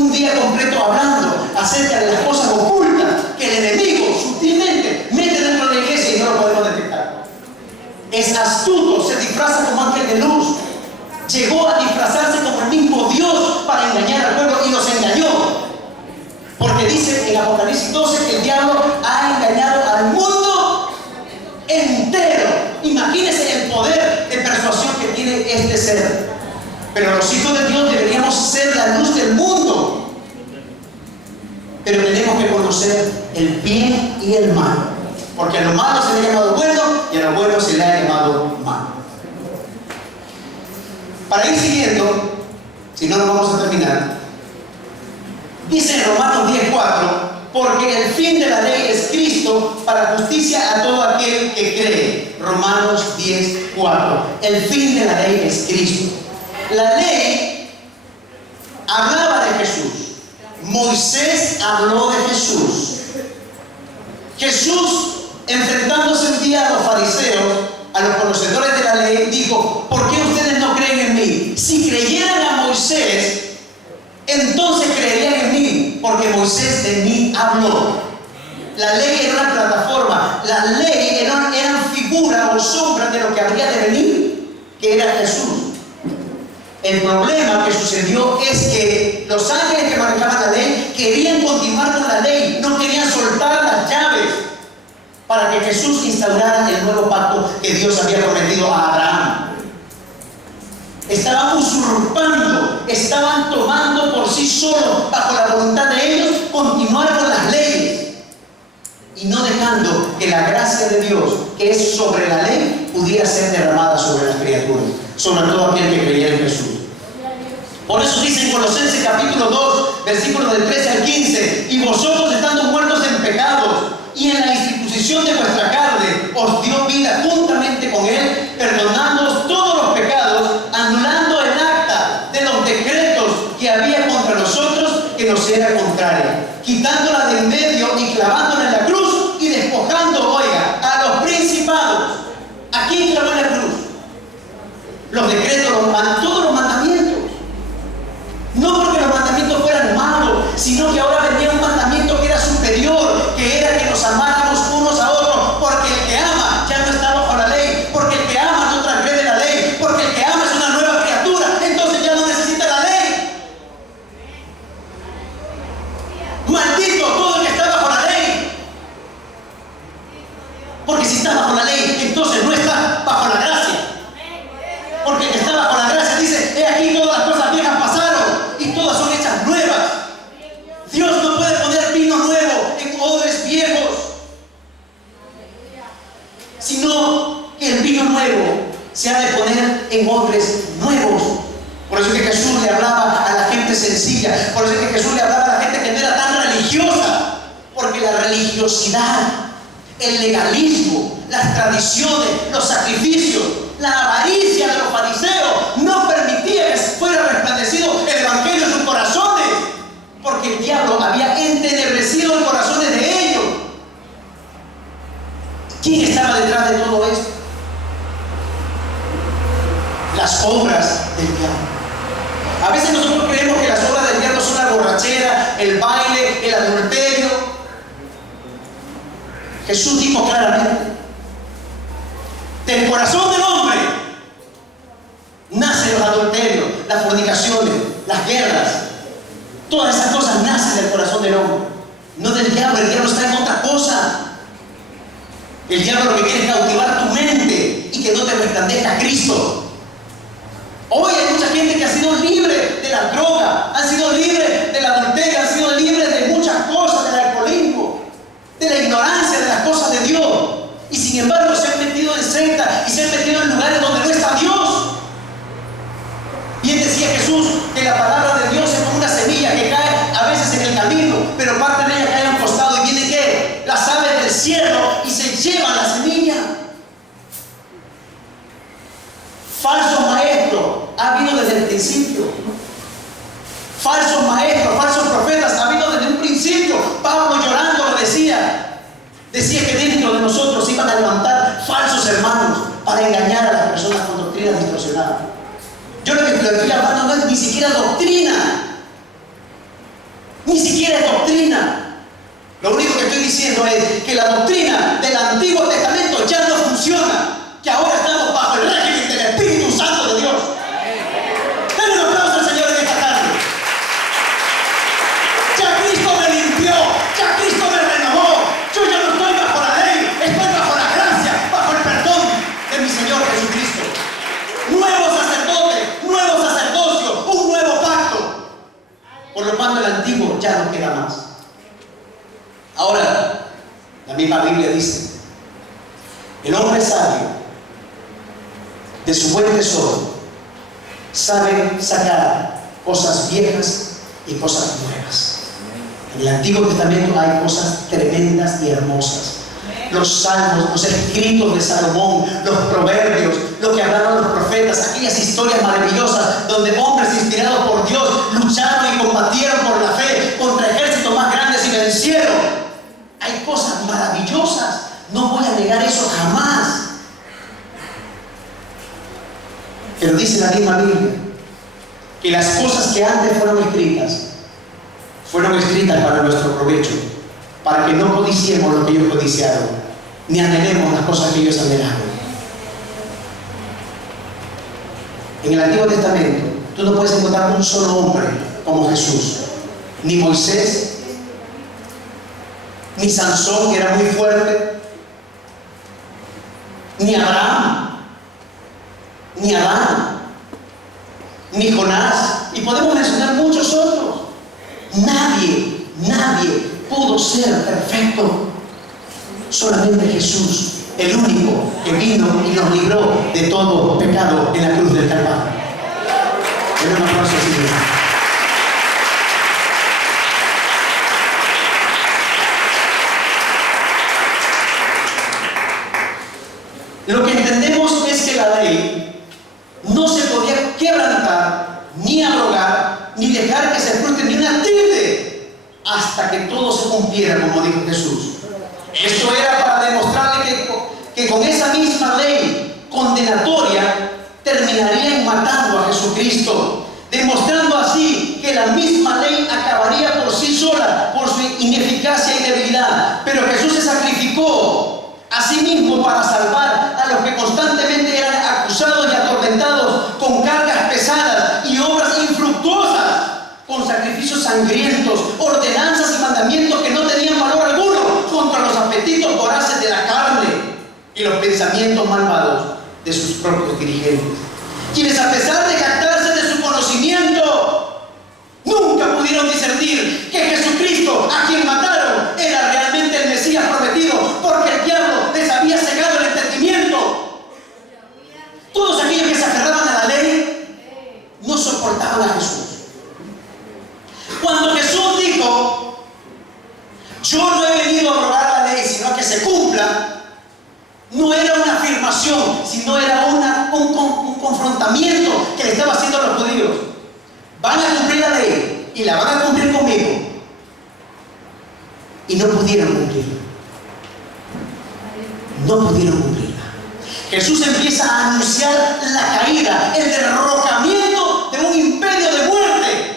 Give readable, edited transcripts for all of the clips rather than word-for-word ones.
un día completo hablando acerca de las cosas ocultas que el enemigo sutilmente mete dentro de la iglesia y no lo podemos detectar. Es astuto, se disfraza como ángel de luz. Llegó a disfrazarse como el mismo Dios para engañar al pueblo y los engañó. Porque dice en Apocalipsis 12 que el diablo ha engañado al mundo entero. Imagínense el poder de persuasión que tiene este ser. Pero los hijos de Dios deberíamos ser la luz del mundo. Pero tenemos que conocer el bien y el mal. Porque a lo malo se le ha llamado bueno y a lo bueno se le ha llamado malo. Para ir siguiendo, si no, no vamos a terminar. Dice en Romanos 10:4, porque el fin de la ley es Cristo para justicia a todo aquel que cree. Romanos 10:4. El fin de la ley es Cristo. La ley hablaba de Jesús. Moisés habló de Jesús. Jesús, enfrentándose un día a los fariseos, a los conocedores de la ley, dijo: ¿por qué ustedes no creen en mí? Si creyeran a Moisés, entonces creerían en mí, porque Moisés de mí habló. La ley era una plataforma, la ley eran figuras o sombras de lo que habría de venir, que era Jesús. El problema que sucedió es que los ángeles que manejaban la ley querían continuar con la ley, no querían soltar las llaves para que Jesús instaurara el nuevo pacto que Dios había prometido a Abraham. Estaban usurpando, estaban tomando por sí solos, bajo la voluntad de ellos, continuar con las leyes y no dejando que la gracia de Dios, que es sobre la ley, pudiera ser derramada sobre las criaturas, sobre todo aquel que creía en Jesús. Por eso dice en Colosenses capítulo 2, versículos del 13 al 15: y vosotros, estando muertos en pecados y en la incircuncisión de vuestra carne, os dio vida juntamente con él, perdonándoos todos los pecados, anulando el acta de los decretos que había contra nosotros, que nos era contraria, quitándola de en medio y clavándola en la cruz, y despojando, oiga, a los principados. ¿A quién clavó en la cruz? Los decretos, todos los mandamientos. No porque los mandamientos fueran malos, sino que ahora venía un mandamiento que era superior, que era que nos amáramos unos a otros, porque el que ama ya no está bajo la ley, porque el que ama no transgrede la ley, porque el que ama es una nueva criatura, entonces ya no necesita la ley. Maldito todo el que está bajo la ley, porque si está bajo la ley, entonces no está bajo la gracia, porque el que está bajo la gracia dice: he aquí, todas las cosas viejas pasaron y todas son hechas nuevas. Dios no puede poner vino nuevo en odres viejos, sino que el vino nuevo se ha de poner en odres nuevos. Por eso es que Jesús le hablaba a la gente sencilla, por eso es que Jesús le hablaba a la gente que no era tan religiosa, porque la religiosidad, el legalismo, las tradiciones, los sacrificios, la avaricia de los fariseos no permitía que fuera resplandecido el evangelio en sus corazones, porque el diablo había entenebrecido los corazones de ellos. ¿Quién estaba detrás de todo esto? Las obras del diablo. A veces nosotros creemos que las obras del diablo son la borrachera, el baile, el adulterio. Jesús dijo claramente: del corazón del hombre nacen los adulterios, las fornicaciones, las guerras. Todas esas cosas nacen del corazón del hombre, no del diablo. El diablo está en otra cosa. El diablo lo que quiere es cautivar tu mente y que no te resplandezca Cristo. Hoy hay mucha gente que ha sido libre de la droga, han sido libres del adulterio, han sido libres de muchas cosas, del alcoholismo, de la ignorancia de las cosas de Dios, y sin embargo se han metido en sectas y se han metido en lugares donde no está Dios. Bien decía Jesús que la palabra de Dios es como una semilla que cae a veces en el camino, pero parte de ella cae a un costado y viene ¿qué? Las aves del cielo y se llevan la semilla. Falsos maestros ha habido desde el principio. Falsos maestros, falsos profetas ha habido desde un principio. Pablo llorando lo decía. Decía que dentro de nosotros iban a levantar falsos hermanos para engañar a las personas con doctrinas distorsionadas. Yo lo que estoy hablando no es ni siquiera doctrina. Ni siquiera es doctrina. Lo único que estoy diciendo es que la doctrina del Antiguo Testamento ya no funciona, que ahora estamos bajo el régimen del Espíritu Santo de Dios. Denle un aplauso al Señor en esta tarde. Ya Cristo me limpió, ya Cristo me renovó. Yo ya no estoy bajo la ley, estoy bajo la gracia, bajo el perdón de mi Señor Jesucristo. Nuevo sacerdote, nuevo sacerdocio, un nuevo pacto. Por lo tanto, el antiguo ya no queda más. Ahora, la misma Biblia dice: el hombre sabio de su buen tesoro sabe sacar cosas viejas y cosas nuevas. En el Antiguo Testamento hay cosas tremendas y hermosas. Los salmos, los escritos de Salomón, los proverbios, lo que hablaron los profetas, aquellas historias maravillosas donde hombres inspirados por Dios lucharon y combatieron por la fe contra ejércitos más grandes y vencieron. Hay cosas maravillosas, no voy a negar eso jamás. Pero dice la misma Biblia que las cosas que antes fueron escritas para nuestro provecho, para que no codiciemos lo que ellos codiciaron, ni anhelemos las cosas que ellos anhelaron. En el Antiguo Testamento tú no puedes encontrar un solo hombre como Jesús, ni Moisés, ni Sansón, que era muy fuerte, ni Abraham, ni Adán, ni Jonás, y podemos mencionar muchos otros. Nadie pudo ser perfecto. Solamente Jesús, el único que vino y nos libró de todo pecado en la cruz del Calvario. Denle un aplauso al Señor. Lo que entendemos es que la ley no se podía quebrantar, ni abrogar, ni dejar que se frustre ni una tilde hasta que todo se cumpliera, como dijo Jesús. Esto era para demostrarle que con esa misma ley condenatoria terminarían matando a Jesucristo, demostrando así que la misma ley acabaría por sí sola, por su ineficacia y debilidad. Pero Jesús se sacrificó a sí mismo para salvar a los que constantemente eran acusados y atormentados con cargas pesadas y obras infructuosas, con sacrificios sangrientos, ordenanzas y mandamientos que no tenían valor alguno contra los apetitos voraces de la carne y los pensamientos malvados de sus propios dirigentes, quienes, a pesar de jactarse de su conocimiento, nunca pudieron discernir que Jesucristo, a quien mataron, era realmente el Mesías prometido, porque el diablo les había cegado el entendimiento. Todos aquellos que se aferraban a la ley no soportaban a Jesús. Cuando Jesús dijo: yo no he venido a abrogar la ley, sino a que se cumpla, no era una afirmación, sino era un confrontamiento que le estaba haciendo a los judíos. Van a cumplir la ley y la van a cumplir conmigo. Y no pudieron cumplirla. No pudieron cumplirla. Jesús empieza a anunciar la caída, el derrocamiento de un imperio de muerte.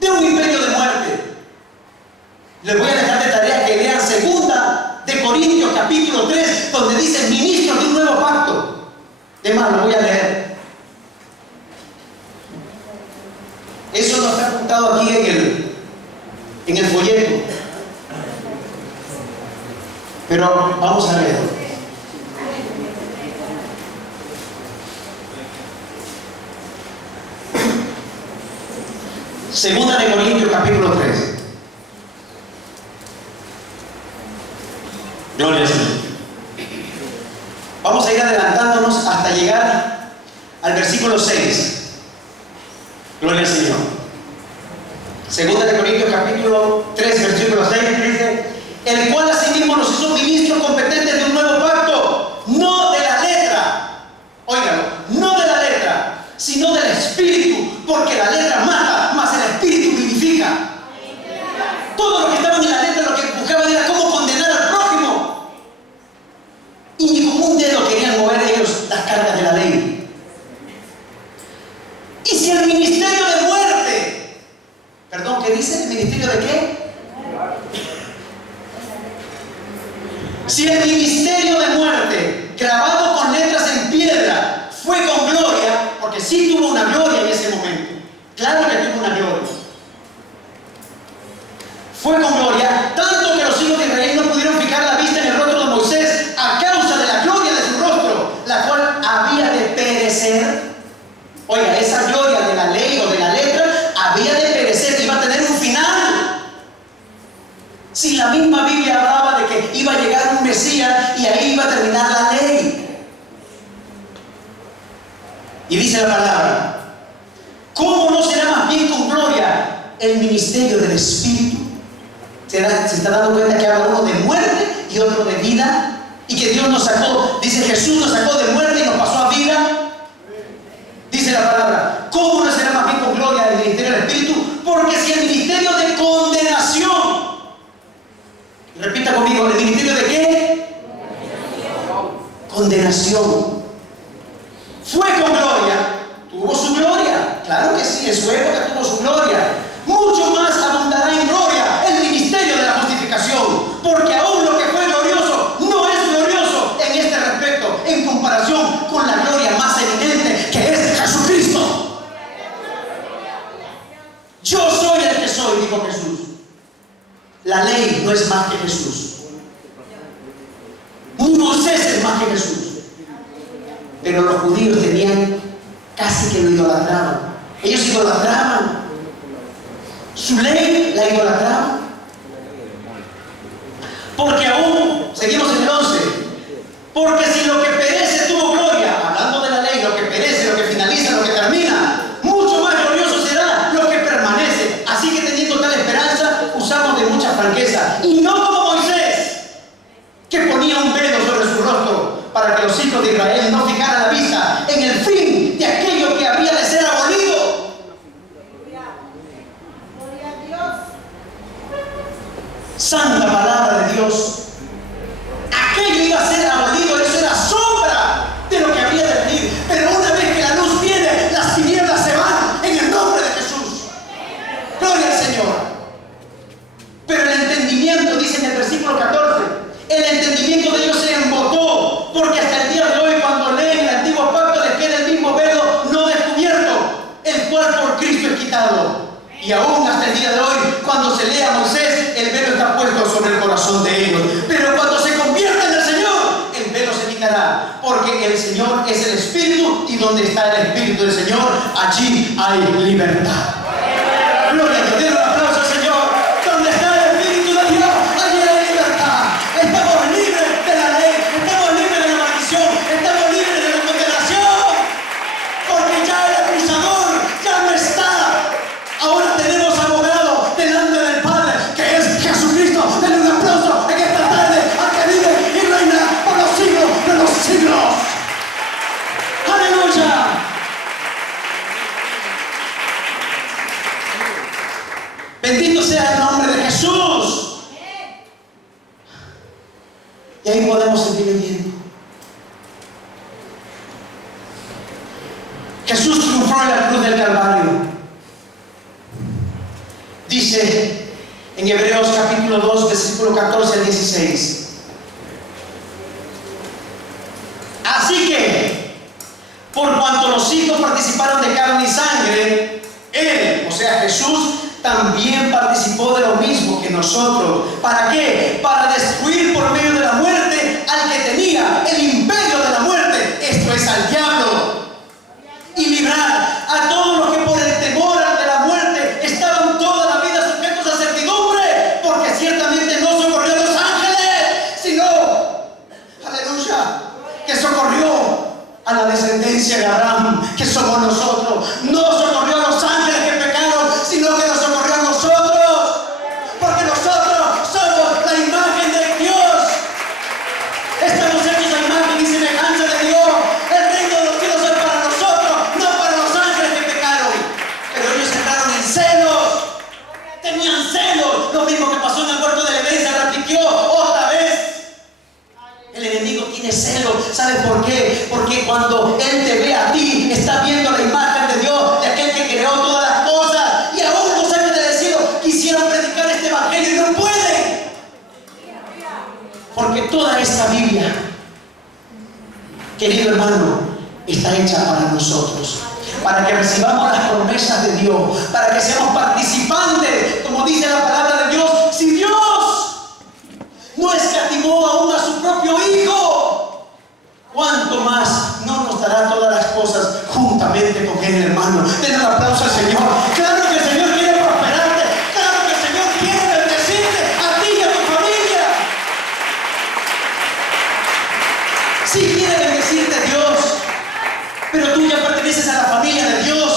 De un imperio de muerte. Les voy a dejar de tarea que lean 2 de Corintios capítulo 3, donde dice ministros de un nuevo pacto. Es más, lo voy a leer. Eso no está apuntado aquí en el folleto. Pero vamos a leerlo. Segunda de Corintios capítulo 3. Gloria al Señor. Vamos a ir adelantándonos hasta llegar al versículo 6. Gloria al Señor. Segunda de Corintios capítulo 3, versículo 6 dice: el cual asimismo nos hizo ministros competentes de un nuevo pacto, no de la letra, óigalo, no de la letra, sino del Espíritu, porque la letra mata, mas el Espíritu vivifica. Todo lo que estaba en la letra, lo que buscaban era cómo condenar al prójimo, y ni con un dedo querían mover ellos las cargas de la ley. Y si el ministerio de muerte, perdón, ¿qué dice? ¿El ministerio de qué? Si el ministerio de muerte, grabado con letras en piedra, fue con gloria, porque sí tuvo una gloria en ese momento, claro que tuvo una gloria, fue con gloria, tanto que los hijos de Israel no pudieron fijar la vista en el rostro de Moisés a causa de la gloria de su rostro, la cual había de perecer. Oiga, esa gloria de la ley o de la letra había de perecer, iba a tener un final. Si la misma Biblia hablaba de que iba a llegar un Mesías y ahí iba a terminar la ley. Y dice la palabra, ¿cómo no será más bien con gloria el ministerio del Espíritu? ¿Se está dando cuenta que habla uno de muerte y otro de vida? Y que Dios nos sacó, dice Jesús nos sacó de muerte y nos pasó a vida. Dice la palabra, ¿cómo no será más bien con gloria el ministerio del Espíritu? Porque si el ministerio de condenación, repita conmigo, ¿el ministerio de qué? Condenación. Fue con gloria, tuvo su gloria, claro que sí, en su época tuvo su gloria. Mucho más abundará en gloria el ministerio de la justificación, porque aún lo que fue glorioso no es glorioso en este respecto, en comparación con la gloria más evidente que es Jesucristo. Yo soy el que soy, dijo Jesús. La ley no es más que Jesús. Moisés es más que Jesús. Pero los judíos tenían casi que lo idolatraban. Ellos idolatraban. Su ley la idolatraban. Porque aún, seguimos en el 11, porque si lo que perece tuvo gloria, hablando de la ley, lo que perece, lo que finaliza, lo que termina, mucho más glorioso será lo que permanece. Así que teniendo tal esperanza, usamos de mucha franqueza. Y no como Moisés, que ponía un velo sobre su rostro para que los hijos de Israel no fijaran la vista en el fin de aquello que había de ser abolido. Santa palabra de Dios. Aquello iba a ser abolido, eso era sombra de lo que había de venir. Pero una vez que la luz viene, las tinieblas se van en el nombre de Jesús. Gloria al Señor. Pero el entendimiento, dice en el versículo 14, el entendimiento de ellos se embotó, porque hasta el día de hoy, cuando leen el antiguo pacto, les queda el mismo velo no descubierto, el cual por Cristo es quitado. Y aún hasta el día de hoy, cuando se lee a Moisés, el velo está puesto sobre el corazón de ellos. Pero cuando se convierta en el Señor, el velo se quitará, porque el Señor es el Espíritu, y donde está el Espíritu del Señor, allí hay libertad. Gloria a Dios, denle un aplauso al Señor. Donde está el Espíritu de Dios, allí hay libertad. Estamos libres de la ley, estamos libres de la maldición, estamos libres de la condenación, porque ya el acusador ya no está. Ahora tenemos abogado delante del Padre, que es Jesucristo. Denle un aplauso en esta tarde al que vive y reina por los siglos de los siglos. ¡Aleluya! Bendito sea el nombre de Jesús. Y ahí podemos seguir leyendo. Jesús triunfó en la cruz del Calvario. Dice en Hebreos capítulo 2, versículo 14 al 16. Así que, por cuanto los hijos participaron de carne y sangre, Él, o sea Jesús, también participó de lo mismo que nosotros. ¿Para qué? Para destruir por medio de la muerte al que tenía el imperio de la muerte, esto es al diablo, y librar a todos los que por el temor de la muerte estaban toda la vida sujetos a servidumbre, porque ciertamente no socorrió a los ángeles, sino, aleluya, que socorrió a la descendencia de Abraham, que somos nosotros. No socorrió a los ángeles que pecaron, sino que nos socorrió a nosotros, porque nosotros somos la imagen de Dios. Estamos hechos a imagen y semejanza de Dios. El reino de los cielos es para nosotros, no para los ángeles que pecaron. Pero ellos entraron en celos, tenían celos. Lo mismo que pasó en el huerto del Edén, se repitió otra vez. El enemigo tiene celos. ¿Sabes por qué? Porque cuando él te ve a ti, está viendo la imagen de Dios, de aquel que creó todas las cosas, y aún no sabe del cielo esta Biblia, querido hermano, está hecha para nosotros, para que recibamos las promesas de Dios, para que seamos participantes, como dice la palabra de Dios. Si Dios no escatimó aún a su propio Hijo, ¿cuánto más no nos dará todas las cosas juntamente con Él, hermano? Den un aplauso al Señor. Claro que el Señor quiere prosperarte, claro que el Señor quiere bendecirte a ti y a tu familia. Sí quiere bendecirte Dios, pero tú ya perteneces a la familia de Dios.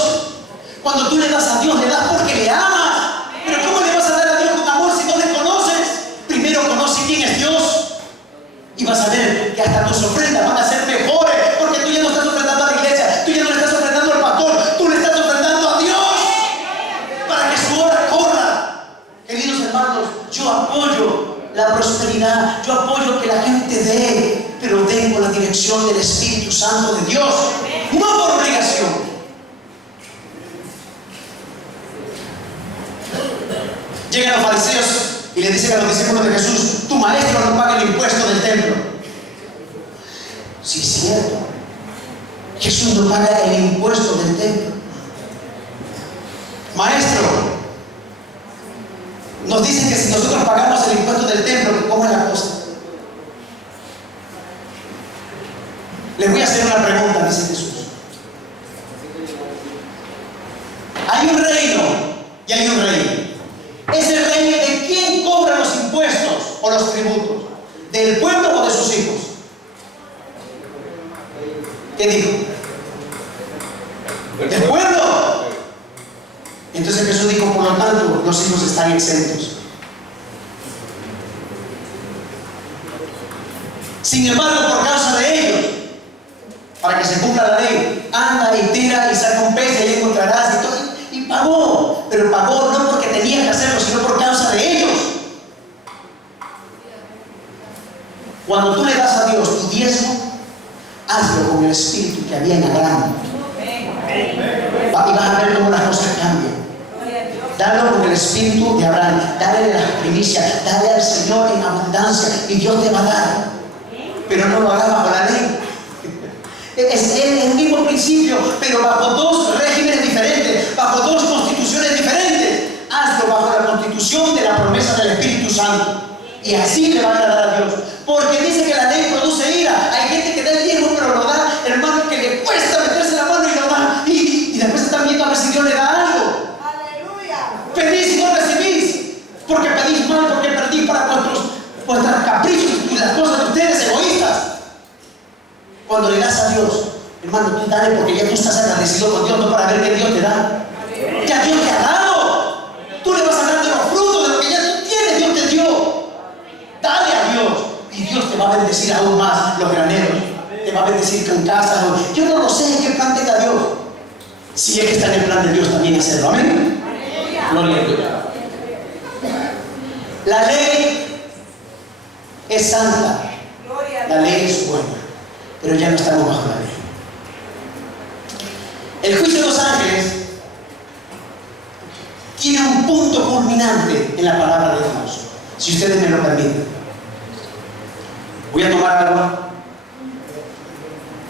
Cuando tú le das a Dios, le das porque le amas. Pero ¿cómo le vas a dar a Dios con amor si no le conoces? Primero conoce quién es Dios y vas a ver que hasta tus ofrendas van a ser mejores, porque tú ya no estás ofrendando a la iglesia, tú ya no le estás ofrendando al pastor, tú le estás ofrendando a Dios para que su hora corra. Queridos hermanos, yo apoyo la prosperidad, yo apoyo que la gente dé, pero den con la dirección del Espíritu Santo de Dios, no por obligación. Llegan los fariseos y le dicen a los discípulos de Jesús: tu maestro no paga el impuesto del templo. Sí, es cierto, Jesús no paga el impuesto del templo. Maestro, nos dicen que si nosotros pagamos el impuesto del templo, ¿cómo es la cosa? Les voy a hacer una pregunta, dice Jesús. Hay un reino y hay un rey. ¿Es el rey de quién cobra los impuestos o los tributos? ¿Del pueblo o de sus hijos? ¿Qué dijo? ¿Del pueblo? Entonces Jesús dijo: por lo tanto, los hijos están exentos. Sin embargo, por causa de ellos, para que se cumpla la ley, anda y tira y saca un pez y ahí encontrarás, y todo, y pagó. Pero pagó no porque tenía que hacerlo, sino por causa de ellos. Cuando tú le das a Dios tu diezmo, hazlo con el espíritu que había en Abraham, y vas a ver cómo las cosas cambian. Dalo con el espíritu de Abraham, dale las primicias, dale al Señor en abundancia y Dios te va a dar. Pero no lo hagas bajo la ley. Es el mismo principio, pero bajo dos regímenes diferentes, bajo dos constituciones diferentes. Hazlo bajo la constitución de la promesa del Espíritu Santo, y así le va a agradar a Dios. Porque dice que la ley produce ira. Hay gente que da el diezmo, pero lo da, hermano, que le cuesta meterse la mano y lo da, y después están viendo a ver si Dios le da algo. Pedís y no recibís, porque pedís mal, porque perdís para vuestros caprichos y las cosas de ustedes egoístas. Cuando le das a Dios, hermano, tú dale, porque ya tú estás agradecido con Dios, no para ver qué Dios te da. Ya Dios te ha dado. Tú le vas a dar de los frutos de lo que ya tú tienes, Dios te dio. Dale a Dios y Dios te va a bendecir aún más los graneros. Te va a bendecir con casas. Yo no lo sé en qué plan tenga Dios. Si es que está en el plan de Dios también hacerlo. Amén. Gloria a Dios. La ley es santa, la ley es buena, pero ya no estamos bajo la ley. El juicio de los ángeles tiene un punto culminante en la palabra de Dios, si ustedes me lo permiten. Voy a tomar agua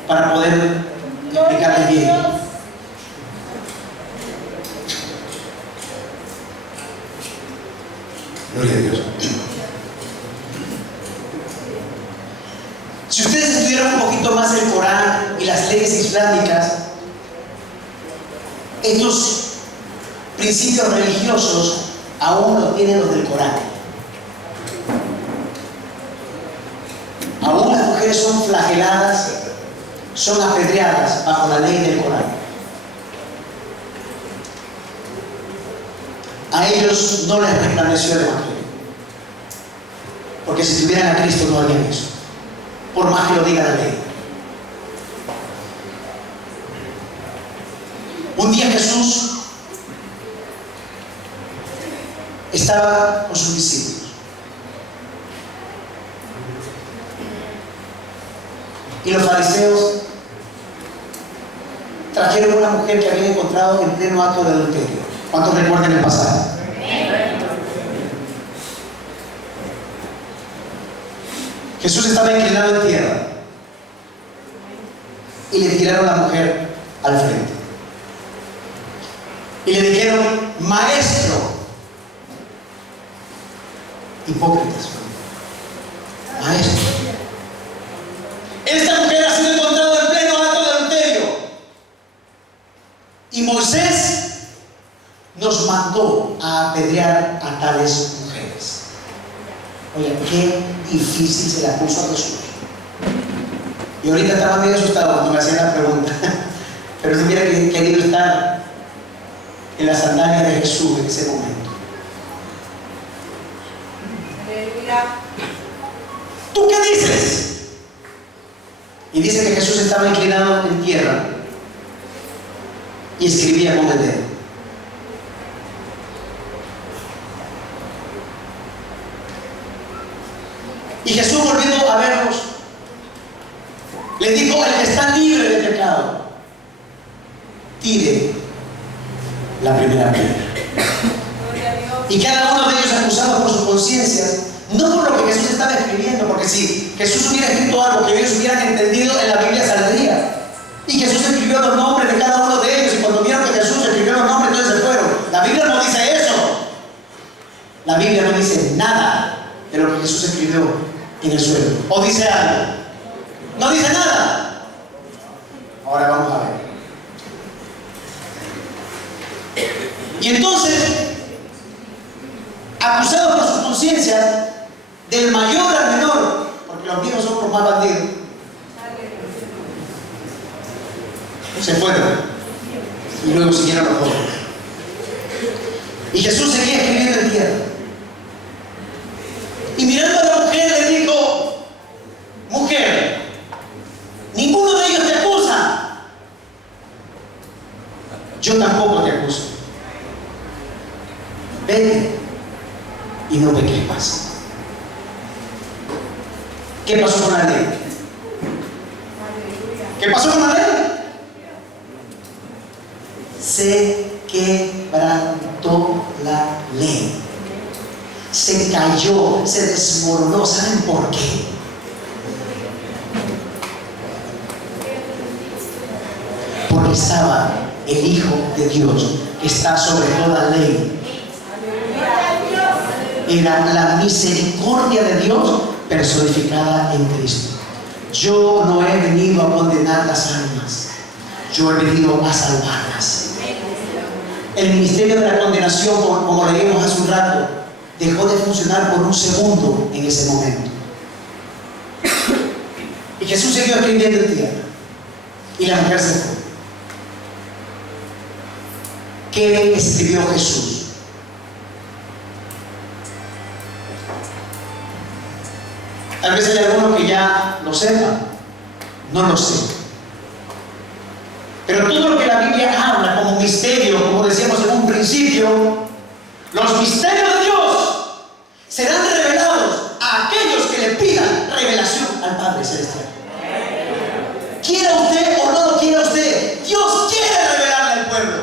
para poder explicarles bien. Gloria a Dios. Si ustedes estudiaran un poquito más el Corán y las leyes islámicas, estos principios religiosos aún los tienen los del Corán. Aún las mujeres son flageladas, son apedreadas bajo la ley del Corán. A ellos no les resplandeció el Evangelio, porque si tuvieran a Cristo no harían eso, por más que lo diga la ley. Un día Jesús estaba con sus discípulos y los fariseos trajeron una mujer que habían encontrado en pleno acto de adulterio. ¿Cuántos recuerdan el pasaje? Jesús estaba inclinado en tierra y le tiraron a la mujer al frente. Y le dijeron: maestro. Hipócritas. Maestro. Esta mujer ha sido encontrada en pleno acto de adulterio. Y Moisés nos mandó a apedrear a tales mujeres. Oye, qué difícil se la puso a Jesús. Y ahorita estaba medio asustado cuando me hacían la pregunta. Pero si hubiera querido estar en la sandalia de Jesús en ese momento. ¿Tú qué dices? Y dice que Jesús estaba inclinado en tierra y escribía con el dedo. Y Jesús, volviendo a verlos, le dijo: el que está libre de pecado, tire la primera piedra. Y cada uno de ellos, acusados por sus conciencias, no por lo que Jesús estaba escribiendo, porque si Jesús hubiera escrito algo que ellos hubieran entendido, en la Biblia saldría. Y Jesús escribió los nombres de cada uno de ellos, y cuando vieron que Jesús escribió los nombres, entonces se fueron. La Biblia no dice eso. La Biblia no dice nada de lo que Jesús escribió en el suelo. ¿O dice algo? No dice nada. Ahora vamos a ver. Y entonces, acusados por sus conciencias, del mayor al menor, porque los viejos son los más bandidos, se fueron y luego siguieron los jóvenes. Y Jesús seguía escribiendo en tierra. Y mirando a la mujer le dijo: mujer, ninguno de ellos te acusa. Yo tampoco te acuso. Vete y no peques más. ¿Qué pasó con la ley? ¿Qué pasó con la ley? Se quebrantó la ley. Se cayó, se desmoronó. ¿Saben por qué? Porque estaba el Hijo de Dios, que está sobre toda ley. Era la misericordia de Dios personificada en Cristo. Yo no he venido a condenar las almas, yo he venido a salvarlas. El ministerio de la condenación, como leímos hace un rato, dejó de funcionar por un segundo en ese momento. Y Jesús siguió escribiendo en tierra. Y la mujer se fue. ¿Qué escribió Jesús? Tal vez hay algunos que ya lo sepan, no lo sé. Pero todo lo que la Biblia habla como misterio, como decíamos en un principio, los misterios de Dios serán revelados a aquellos que le pidan revelación al Padre Celestial. Quiera usted o no lo quiera usted, Dios quiere revelarle al pueblo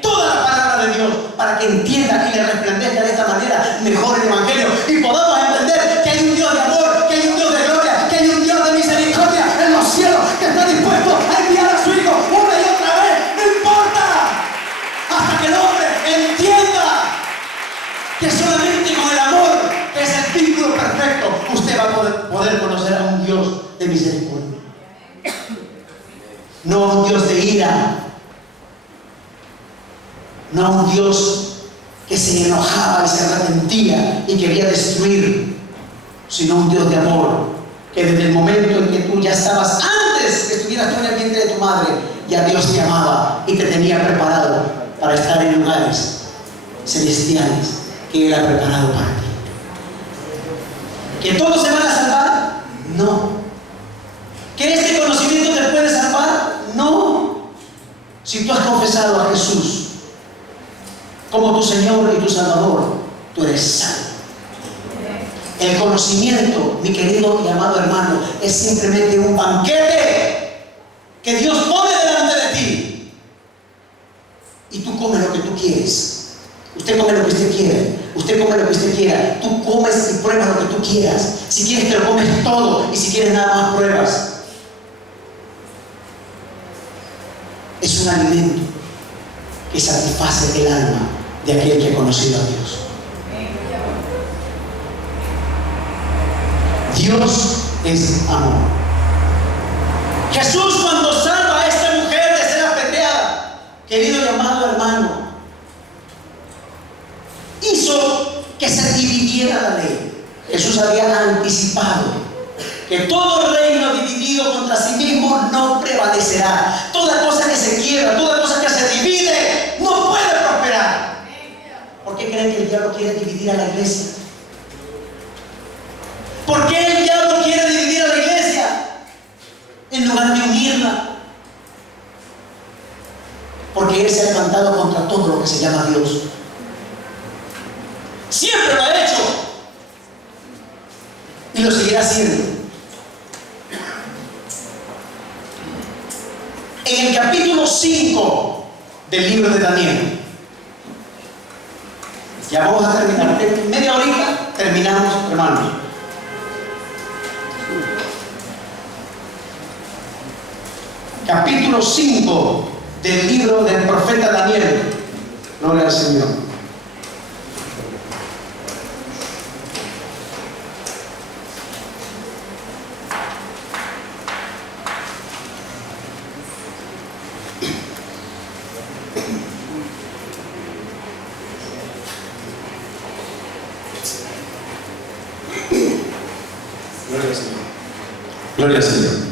toda la palabra de Dios para que entienda y le resplandezca de esta manera mejor el Evangelio y podamos entender que hay un Dios de amor, que hay un Dios de gloria, que hay un Dios de misericordia en los cielos que está dispuesto a enviar a su Hijo una y otra vez, no importa, hasta que el hombre entienda que solamente con el amor, que es el vínculo perfecto, usted va a poder conocer a un Dios de misericordia. No a un Dios de ira, no a un Dios que se enojaba y se arrepentía y quería destruir, sino un Dios de amor, que desde el momento en que tú ya estabas, antes que estuvieras tú en el vientre de tu madre, ya Dios te amaba y te tenía preparado para estar en lugares celestiales que Él ha preparado para ti. ¿Que todos se van a salvar? No. ¿Que este conocimiento te puede salvar? No. Si tú has confesado a Jesús como tu Señor y tu Salvador, tú eres salvo. El conocimiento, mi querido y amado hermano, es simplemente un banquete que Dios pone delante de ti. Y tú comes lo que tú quieres. Usted come lo que usted quiere. Usted come lo que usted quiera. Tú comes y pruebas lo que tú quieras. Si quieres te lo comes todo y si quieres nada más pruebas. Es un alimento que satisface el alma de aquel que ha conocido a Dios. Dios es amor. Jesús, cuando salva a esta mujer de ser apedreada, querido y amado hermano, hizo que se dividiera la ley. Jesús había anticipado que todo reino dividido contra sí mismo no prevalecerá. Toda cosa que se quiebra, toda cosa que se divide, no puede prosperar. ¿Por qué creen que el diablo quiere dividir a la iglesia? ¿Por qué el diablo quiere dividir a la iglesia en lugar de unirla? Porque él se ha levantado contra todo lo que se llama Dios. Siempre lo ha hecho y lo seguirá haciendo. En el capítulo 5 del libro de Daniel, ya vamos a terminar, media horita terminamos, hermanos. Capítulo 5 del libro del profeta Daniel. Gloria al Señor. Gloria al Señor. Gloria al Señor.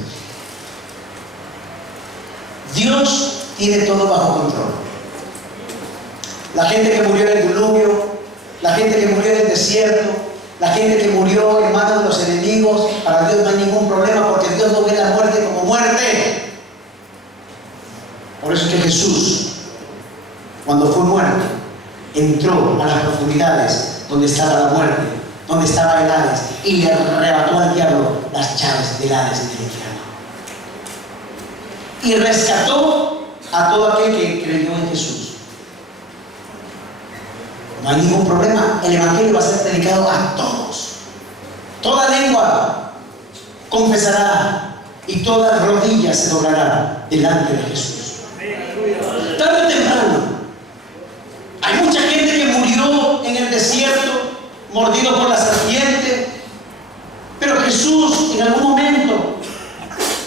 Dios tiene todo bajo control. La gente que murió en el diluvio, la gente que murió en el desierto, la gente que murió en manos de los enemigos, para Dios no hay ningún problema porque Dios no ve la muerte como muerte. Por eso es que Jesús, cuando fue muerto, entró a las profundidades donde estaba la muerte, donde estaba el Hades, y le arrebató al diablo las llaves del Hades y del infierno. Y rescató a todo aquel que creyó en Jesús. No hay ningún problema. El evangelio va a ser predicado a todos. Toda lengua confesará y toda rodilla se doblará delante de Jesús. Tarde o temprano. Hay mucha gente que murió en el desierto, mordido por la serpiente, pero Jesús en algún momento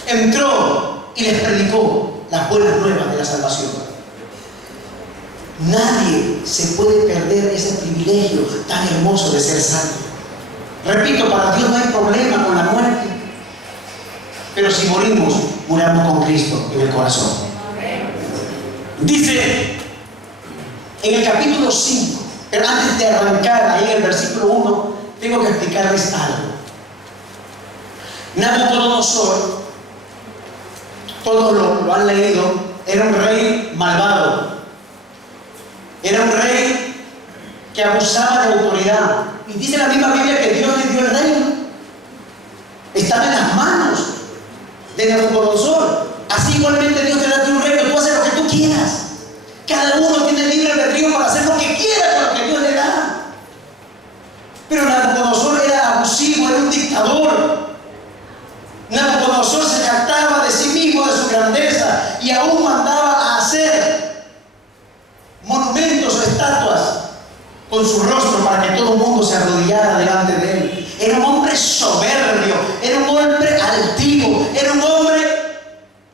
entró y les predicó las buenas nuevas de la salvación. Nadie se puede perder ese privilegio tan hermoso de ser salvo. Repito, para Dios no hay problema con la muerte, pero si morimos, muramos con Cristo en el corazón. Dice en el capítulo 5, pero antes de arrancar ahí en el versículo 1, tengo que explicarles algo. Nabucodonosor, todos lo han leído, era un rey malvado. Era un rey que abusaba de autoridad. Y dice la misma Biblia que Dios le dio el reino. Estaba en las manos de Nabucodonosor. Así igualmente Dios te da un reino. Tú haces lo que tú quieras. Cada uno tiene libre albedrío para hacer lo que quiera con lo que Dios le da. Pero Nabucodonosor era abusivo, era un dictador. Nabucodonosor se jactaba de sí mismo, de su grandeza, y aún mandaba a hacer monumentos o estatuas con su rostro para que todo el mundo se arrodillara delante de él. Era un hombre soberbio, era un hombre altivo, era un hombre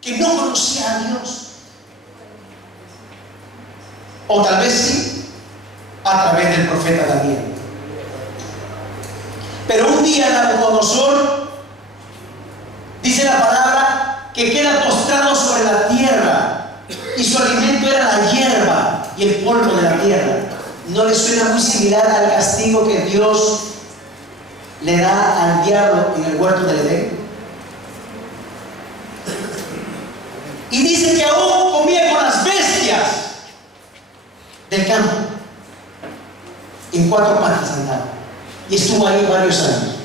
que no conocía a Dios. O tal vez sí, a través del profeta Daniel. Pero un día Nabucodonosor, dice la palabra, que queda postrado sobre la tierra y su alimento era la hierba y el polvo de la tierra. ¿No le suena muy similar al castigo que Dios le da al diablo en el huerto del Edén? Y dice que aún comía con las bestias del campo. En 4 patas andaba. Y estuvo ahí varios años.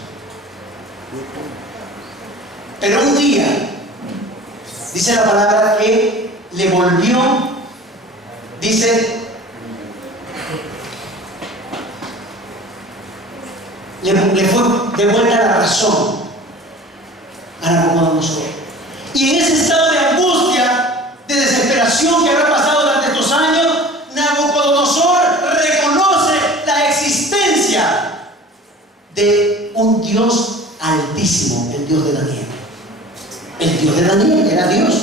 Pero un día, dice la palabra que le volvió, dice, le fue devuelta la razón a Nabucodonosor. Y en ese estado de angustia, de desesperación que había pasado durante estos años, Nabucodonosor reconoce la existencia de un Dios altísimo, el Dios de Daniel. El Dios de Daniel era Dios.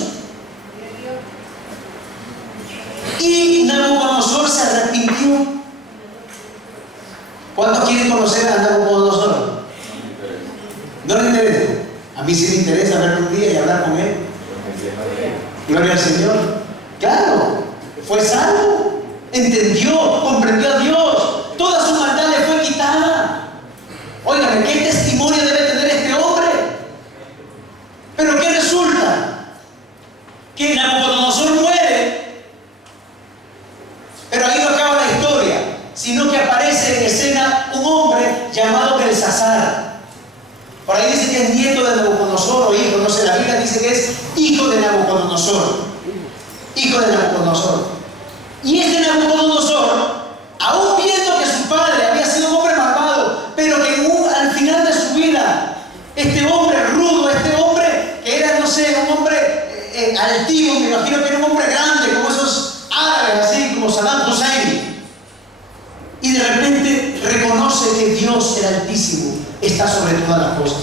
Y Nabucodonosor se arrepintió. ¿Cuántos quieren conocer a Nabucodonosor? ¿No le interesa? A mí sí me interesa verlo un día y hablar con él. Gloria al Señor. Claro, fue salvo, entendió, comprendió a Dios. Toda su maldad le fue quitada. Óigame, ¿qué testimonio debe tener este hombre? Pero ¿qué resulta? Que Nabucodonosor muere, pero ahí no acaba la historia, sino que aparece en escena un hombre llamado Belsasar. Por ahí dice que es nieto de Nabucodonosor o hijo, no sé, la Biblia dice que es hijo de Nabucodonosor. Hijo de Nabucodonosor. Y este Nabucodonosor, aún viendo que su padre había sido un hombre malvado, pero que al final de su vida, este hombre rudo, este hombre que era, no sé, un hombre altivo, me imagino que era un hombre grande, como esos árabes, así como Saddam Hussein. Y de repente reconoce que Dios, el Altísimo, está sobre todas las cosas.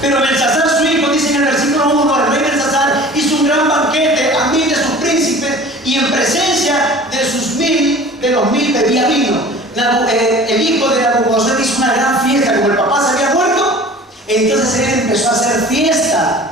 Pero Belsasar, su hijo, dice en el versículo 1, el rey Belsasar hizo un gran banquete a 1000 de sus príncipes y en presencia de los 1000 bebía vino. El hijo de Nabucodonosor hizo una gran fiesta, como el papá se había muerto, entonces él empezó a hacer fiesta.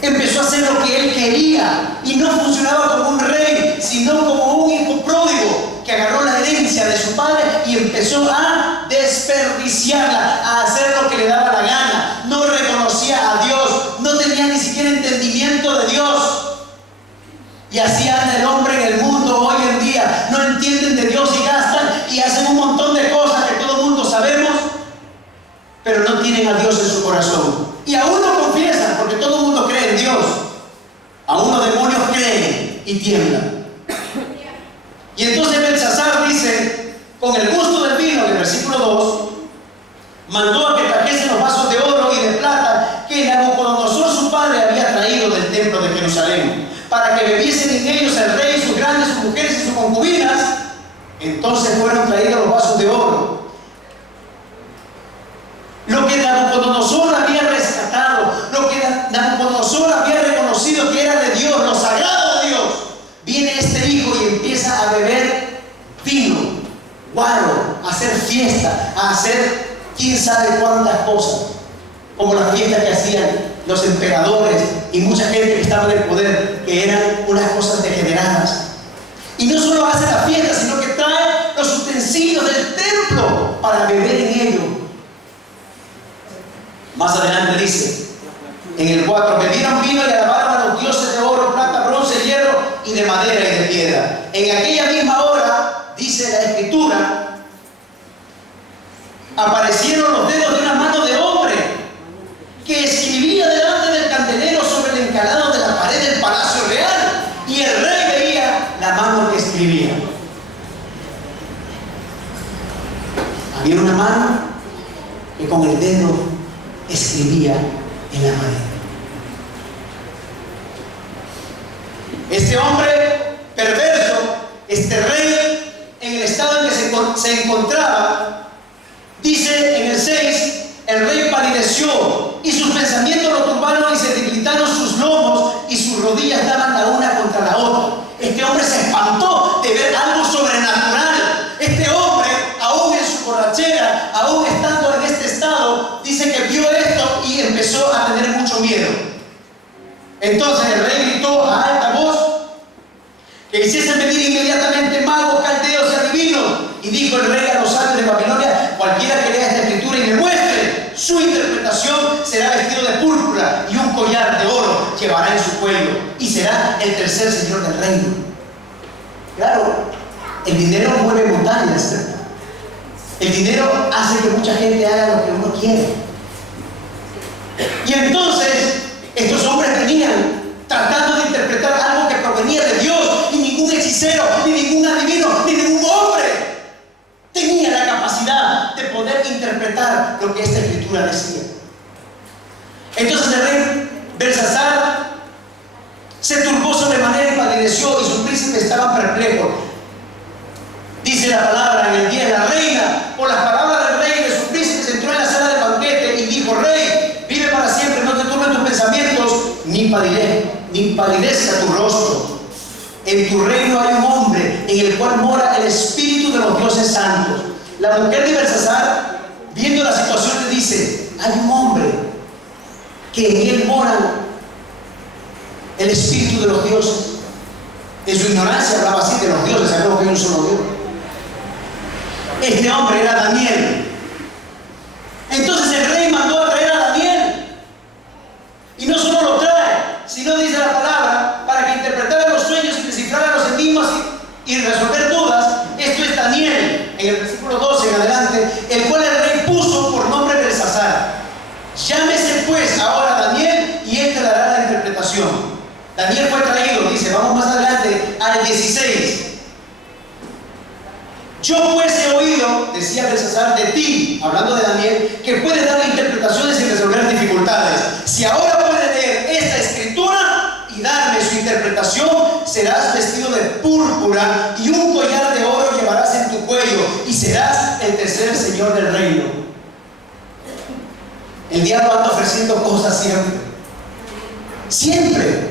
Empezó a hacer lo que él quería y no funcionaba como un rey, sino como un hijo pródigo que agarró la herencia de su padre y empezó a desperdiciarla, a hacer lo que le daba la gana. No reconocía a Dios, no tenía ni siquiera entendimiento de Dios. Y así anda el hombre en el mundo hoy en día. No entienden de Dios y gastan y hacen un montón de cosas que todo el mundo sabemos, pero no tienen a Dios en su corazón. Y aún no confiesan, porque todo el mundo cree en Dios. Aún los demonios creen y tiemblan. Y entonces Belsasar dice, con el gusto del vino, en el versículo 2, mandó a que trajesen los vasos de oro y de plata que Nabucodonosor su padre había traído del templo de Jerusalén, para que bebiesen en ellos el rey, sus grandes, sus mujeres y sus concubinas. Entonces fueron traídos los vasos de oro. Lo que Nabucodonosor había rescatado, lo que Nabucodonosor había reconocido que era de Dios, lo sagrado de Dios, viene este hijo y empieza a beber vino, guaro, a hacer fiesta, a hacer quién sabe cuántas cosas, como las fiestas que hacían los emperadores y mucha gente que estaba en el poder, que eran unas cosas degeneradas. Y no solo hace la fiesta, sino que trae los utensilios del templo para beber en ello. Más adelante dice, en el 4, bebieron vino y alabaron a los dioses de oro, plata, bronce, hierro y de madera y de piedra. En aquella misma hora, dice la Escritura, aparecieron los dedos de una mano de hombre que escribía delante del candelero sobre el encalado de la pared del palacio real, y el rey veía la mano que escribía. Había una mano que con el dedo escribía en la pared. Este hombre perverso, este rey, en el estado en que se encontraba, dice en el 6, el rey palideció y sus pensamientos lo turbaron y se debilitaron sus lomos y sus rodillas daban la una contra la otra. Este hombre se espantó de ver algo sobrenatural. Este hombre, aún en su borrachera, aún estando en este estado, dice que vio esto y empezó a tener mucho miedo. Entonces el rey gritó a alta voz que hiciesen venir inmediatamente magos, caldeos y adivinos. Y dijo el rey a los sabios de Babilonia, cualquiera que lea esta escritura y me muestre su interpretación será vestido de púrpura y un collar de oro llevará en su cuello y será el tercer señor del reino. Claro, el dinero mueve montañas. El dinero hace que mucha gente haga lo que uno quiere. Y entonces estos hombres venían tratando de interpretar algo que provenía de Dios, y ningún hechicero, ni ningún adivino, ni ningún hombre tenía la capacidad de lo que esta escritura decía. Entonces el rey Belsasar se turbó sobremanera y palideció, y sus príncipes estaban perplejos. Dice la palabra en el día de la reina, por las palabras del rey y de sus príncipes, entró en la sala de banquete y dijo: Rey, vive para siempre, no te turben tus pensamientos, ni palidezca tu rostro. En tu reino hay un hombre en el cual mora el espíritu de los dioses santos. La mujer de Belsasar, viendo la situación, le dice: hay un hombre que en él mora el espíritu de los dioses. En su ignorancia hablaba así de los dioses, sabemos que hay un solo Dios. Este hombre era Daniel. Entonces el rey mandó a traer a Daniel, y no solo lo trae, sino dice la palabra, para que interpretara los sueños y descifrara los enigmas y resolver dudas. Esto es Daniel, en el versículo 12 en adelante, el cual el rey puso por nombre Belsasar. Llámese pues ahora Daniel, y él te dará la interpretación. Daniel fue traído, dice, vamos más adelante, al 16. Yo pues he oído, decía Belsasar, de ti, hablando de Daniel, que puedes dar interpretaciones y resolver dificultades. Si ahora puedes leer esta escritura y darme su interpretación, serás vestido de púrpura y un collar de oro llevarás en tu cuello, y serás el tercer señor del reino. El diablo anda ofreciendo cosas siempre,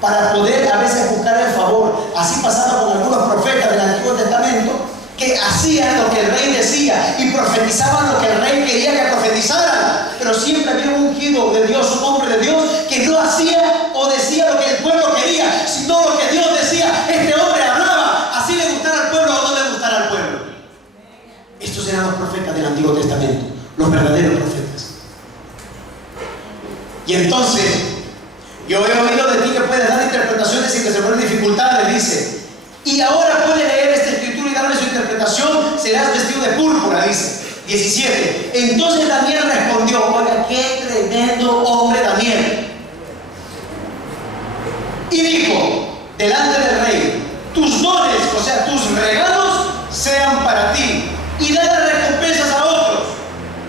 para poder a veces buscar el favor. Así pasaba con algunos profetas del Antiguo Testamento, que hacían lo que el rey decía y profetizaban lo que el rey quería que profetizaran, pero siempre había un ungido de Dios, un hombre de Dios, que no hacía o decía lo que el pueblo quería, sino lo que Dios decía. Este hombre hablaba, así le gustara al pueblo o no le gustara al pueblo. Estos eran los profetas del Antiguo Testamento, los verdaderos profetas. Y entonces, yo he oído de ti que puedes dar interpretaciones y resolver dificultades, dice. Y ahora puede leer esta escritura y darle su interpretación, serás vestido de púrpura, dice. 17. Entonces Daniel respondió: oiga, qué tremendo hombre Daniel. Y dijo delante del rey: tus dones, o sea, tus regalos, sean para ti, y da las recompensas a otros.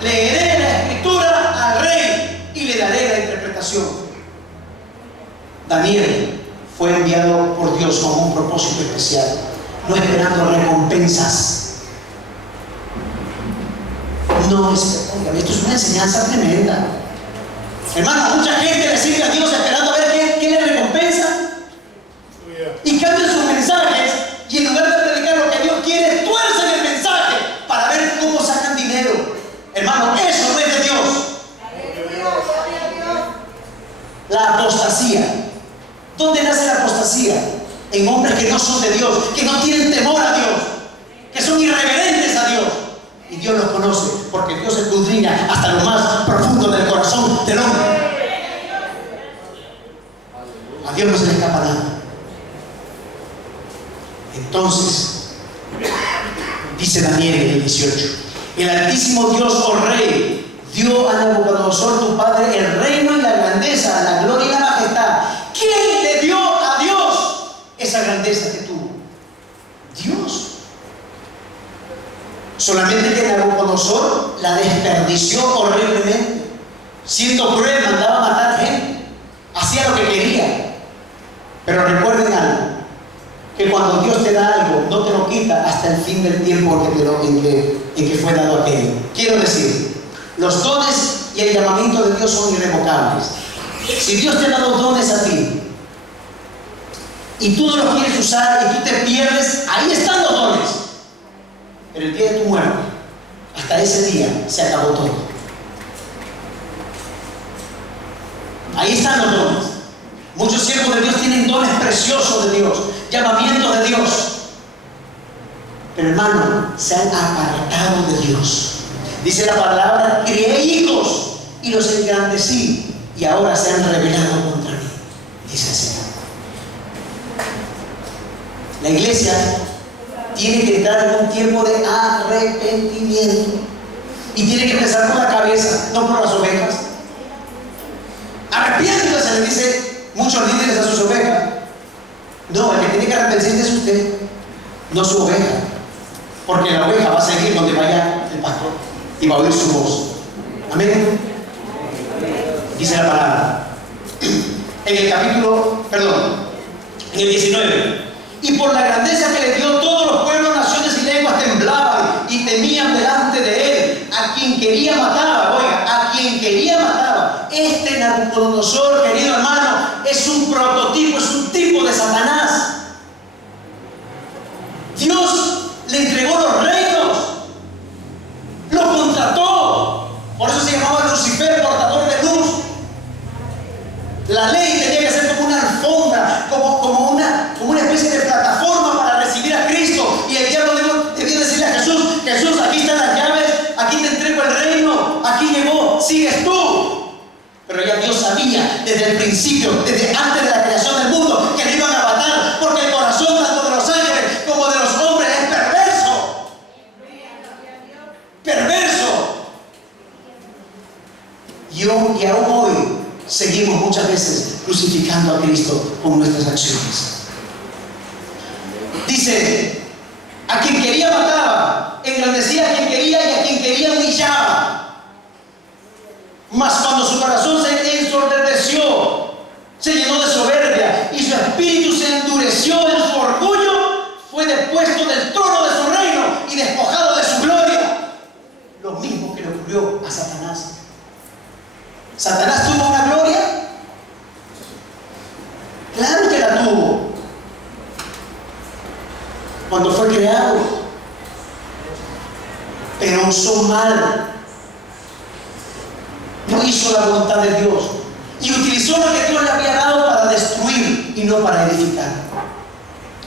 Leeré la escritura al rey y le daré la interpretación. Daniel fue enviado por Dios con un propósito especial, no esperando recompensas. No, esto es una enseñanza tremenda. Hermano, mucha gente le sirve a Dios esperando a ver qué le recompensa, y cambian sus mensajes, y en lugar de predicar lo que Dios quiere, tuercen el mensaje para ver cómo sacan dinero. Hermano, eso no es de Dios. La apostasía. ¿Dónde nace la apostasía? En hombres que no son de Dios, que no tienen temor a Dios, que son irreverentes a Dios. Y Dios los conoce, porque Dios escudriña hasta lo más profundo del corazón del hombre. A Dios no se le escapa nada. Entonces, dice Daniel en el 18: el Altísimo Dios, oh Rey, dio a Nabucodonosor tu padre el reino y la grandeza, la gloria y la majestad. ¿Quién le dio a Dios esa grandeza que tuvo? Dios. Solamente que Nabucodonosor la desperdició horriblemente. Siendo cruel, mandaba matar gente, hacía lo que quería. Pero recuerden algo, que cuando Dios te da algo, no te lo quita hasta el fin del tiempo en que fue dado aquello. Quiero decir, los dones y el llamamiento de Dios son irrevocables. Si Dios te ha dado dones a ti y tú no los quieres usar y tú te pierdes, ahí están los dones. Pero el día de tu muerte, hasta ese día, se acabó todo. Ahí están los dones. Muchos siervos de Dios tienen dones preciosos de Dios, llamamientos de Dios. Pero hermano, se han apartado de Dios. Dice la palabra: crié hijos y los engrandecí, y ahora se han rebelado contra mí, dice el Señor. La iglesia tiene que entrar en un tiempo de arrepentimiento, y tiene que empezar por la cabeza, no por las ovejas. Arrepiéntase, le dice muchos líderes a sus ovejas. No, el que tiene que arrepentirse es usted, no su oveja, porque la oveja va a seguir donde vaya el pastor y va a oír su voz. Amén. Dice la palabra. En el en el 19. Y por la grandeza que le dio, todos los pueblos, naciones y lenguas temblaban y temían delante de él. A quien quería mataba, oiga, a quien quería mataba. Este Nabucodonosor, querido hermano, es un prototipo, es un tipo de Satanás. Dios le entregó los reinos, lo contrató. Por eso se llamaba Lucifer, portador de luz. La ley tenía que ser como una alfombra, como una especie de plataforma para recibir a Cristo. Y el diablo debía decirle a Jesús: Jesús, aquí están las llaves, aquí te entrego el reino, aquí llegó, sigues tú. Pero ya Dios sabía desde el principio, desde antes de la creación del mundo, que le iban a matar, porque el corazón tanto de los ángeles como de los hombres es perverso. Perverso. Y aún hoy seguimos muchas veces crucificando a Cristo con nuestras acciones. Dice: a quien quería mataba, engrandecía a quien quería y a quien quería humillaba. Mas cuando su corazón se ensordeció, se llenó de soberbia y su espíritu se endureció en su orgullo, fue depuesto del trono de su reino y despojado de su gloria. Lo mismo que le ocurrió a Satanás. ¿Satanás tuvo una gloria? Claro que la tuvo. Cuando fue creado. Pero usó mal. No hizo la voluntad de Dios. Y utilizó lo que Dios le había dado para destruir y no para edificar.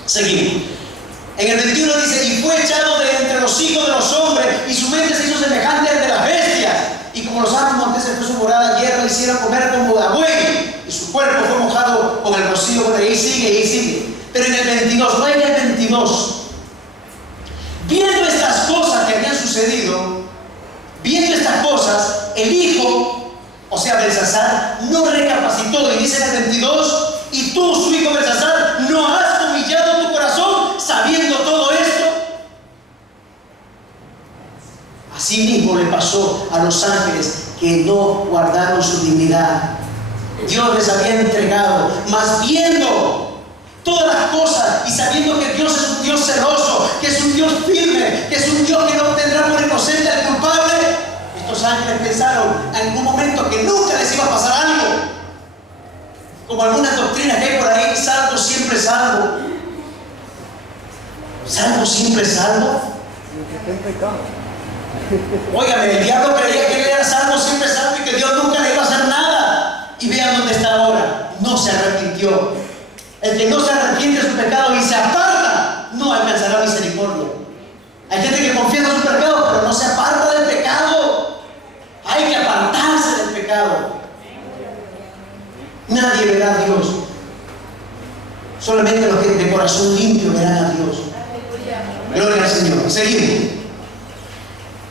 Seguimos. En el 21 dice: y fue echado de entre los hijos de los hombres, y su mente se hizo semejante al de las bestias. Y como los árboles monteses fue su morada, hierba hicieron comer como de buey, y su cuerpo fue mojado con el rocío. Por ahí sigue. Pero en el 22, no en el 22, viendo estas cosas que habían sucedido, viendo estas cosas, el hijo, o sea, Belsasar, no recapacitó. Y dice en el 22: y tú, su hijo Belsasar, ¿no has humillado tu corazón sabiendo todo esto? Así mismo le pasó a los ángeles que no guardaron su dignidad. Dios les había entregado, mas viendo todas las cosas y sabiendo que Dios es un Dios celoso, que es un Dios firme, que es un Dios que no tendrá por inocente al culpable, estos ángeles pensaron en algún momento que nunca les iba a pasar algo. Como algunas doctrinas que hay por ahí: salvo siempre salvo. ¿Salvo siempre salvo? Óigame, el diablo creía que él era salvo siempre salvo y que Dios nunca le iba a hacer nada. Y vean dónde está ahora. No se arrepintió. El que no se arrepiente de su pecado y se aparta, no alcanzará misericordia. Hay gente que confiesa en su pecado, pero no se aparta del pecado. Hay que apartarse del pecado. Nadie verá a Dios. Solamente los que de corazón limpio verán a Dios. Gloria al Señor. Seguimos.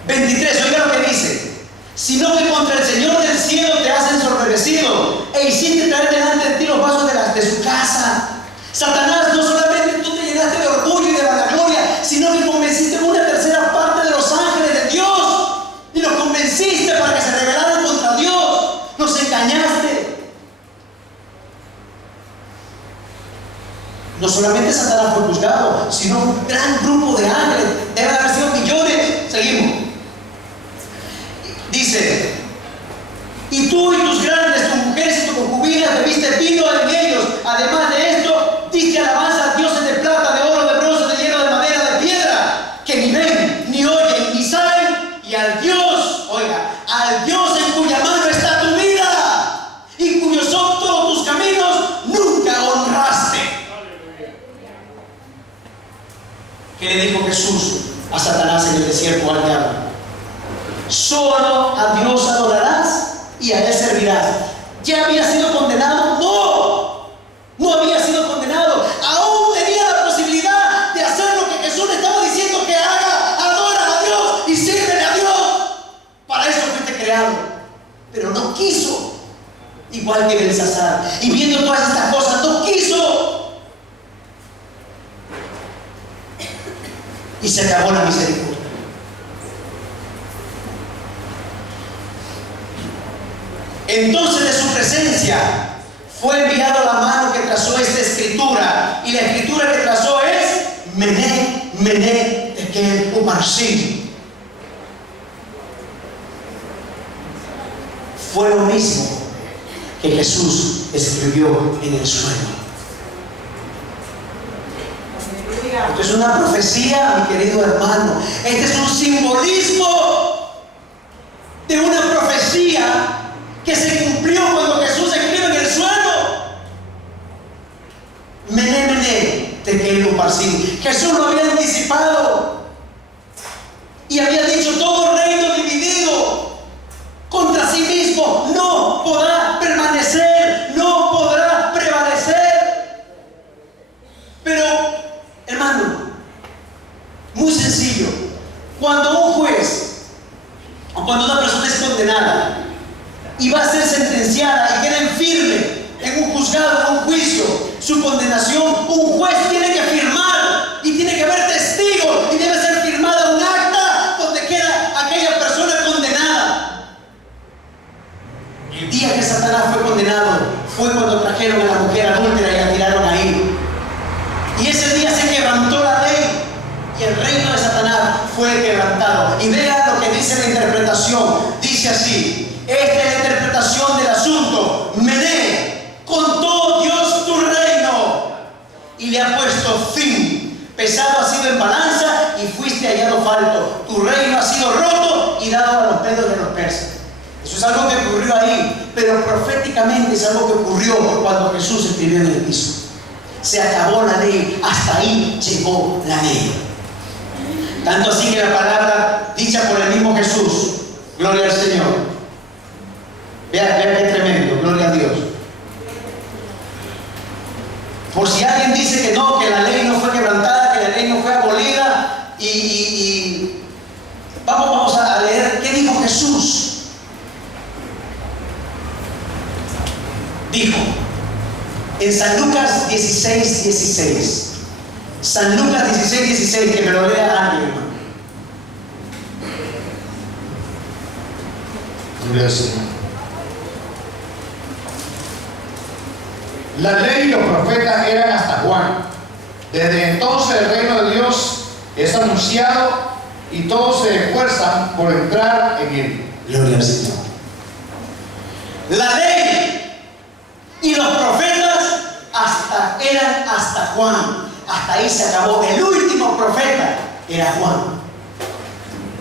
23, oiga lo que dice: sino que contra el Señor del cielo te has ensoberbecido e hiciste traer delante de ti los vasos de su casa. Satanás, no solamente tú te llenaste de orgullo y de vanagloria, sino que convenciste una tercera parte de los ángeles de Dios y los convenciste para que se rebelaran contra Dios. Los engañaste. No solamente Satanás fue juzgado, sino un gran grupo de ángeles. Deben haber sido millones. Seguimos. Dice: y tú y tus grandes, tus mujeres y tus concubinas bebiste vino en ellos. Además de esto, diste alabanza a dioses de plata, de oro, de bronce, de hierro, de madera, de piedra, que ni ven, ni oyen, ni saben, y al Dios, oiga, al Dios en cuya mano está tu vida y cuyos son todos tus caminos, nunca honraste. ¿Qué le dijo Jesús a Satanás en el desierto al diablo? Solo a Dios adorarás y a Él servirás. ¿Ya había sido condenado? No había sido condenado. Aún tenía la posibilidad de hacer lo que Jesús le estaba diciendo que haga: adora a Dios y sírvele a Dios. Para eso fuiste creado. Pero no quiso. Igual que Belsasar. Y viendo todas estas cosas, no quiso. Y se acabó la misericordia. Entonces de su presencia fue enviado la mano que trazó esta escritura, y la escritura que trazó es Mené, Mené, Tekel, Uparsin. Fue lo mismo que Jesús escribió en el sueño. Esto es una profecía, mi querido hermano. Este es un simbolismo de una profecía que se cumplió cuando Jesús escribe en el sueño. Mené, Mené, Tekel, Uparsin. Jesús lo había anticipado y había dicho: todo reino dividido contra sí mismo no podrá permanecer, no podrá prevalecer. Pero, hermano, muy sencillo. Cuando un juez o cuando una persona es condenada y va a ser sentenciada y queda firme en un juzgado, en un juicio, su condenación, un juez tiene que firmar y tiene que haber testigos y debe ser firmada un acta donde queda aquella persona condenada. El día que Satanás fue condenado fue cuando trajeron a la mujer adúltera y la tiraron ahí. Y ese día se quebrantó la ley y el reino de Satanás fue quebrantado. Y vean lo que dice la interpretación. Dice así: esta es la interpretación del asunto. Mené, contó Dios tu reino y le ha puesto fin. Pesado ha sido en balanza y fuiste hallado falto. Tu reino ha sido roto y dado a los dedos de los persas. Eso es algo que ocurrió ahí, pero proféticamente es algo que ocurrió cuando Jesús escribió en el piso. Se acabó la ley, hasta ahí llegó la ley. Tanto así que la palabra dicha por el mismo Jesús, gloria al Señor. Vean qué tremendo, gloria a Dios. Por si alguien dice que no, que la ley no fue quebrantada, que la ley no fue abolida, vamos a leer qué dijo Jesús. Dijo en San Lucas 16:16. San Lucas 16:16, que me lo lea alguien, hermano. Gloria al Señor. La ley y los profetas eran hasta Juan. Desde entonces el reino de Dios es anunciado y todos se esfuerzan por entrar en él. Gloria al Señor. La ley y los profetas eran hasta Juan. Hasta ahí se acabó. El último profeta era Juan.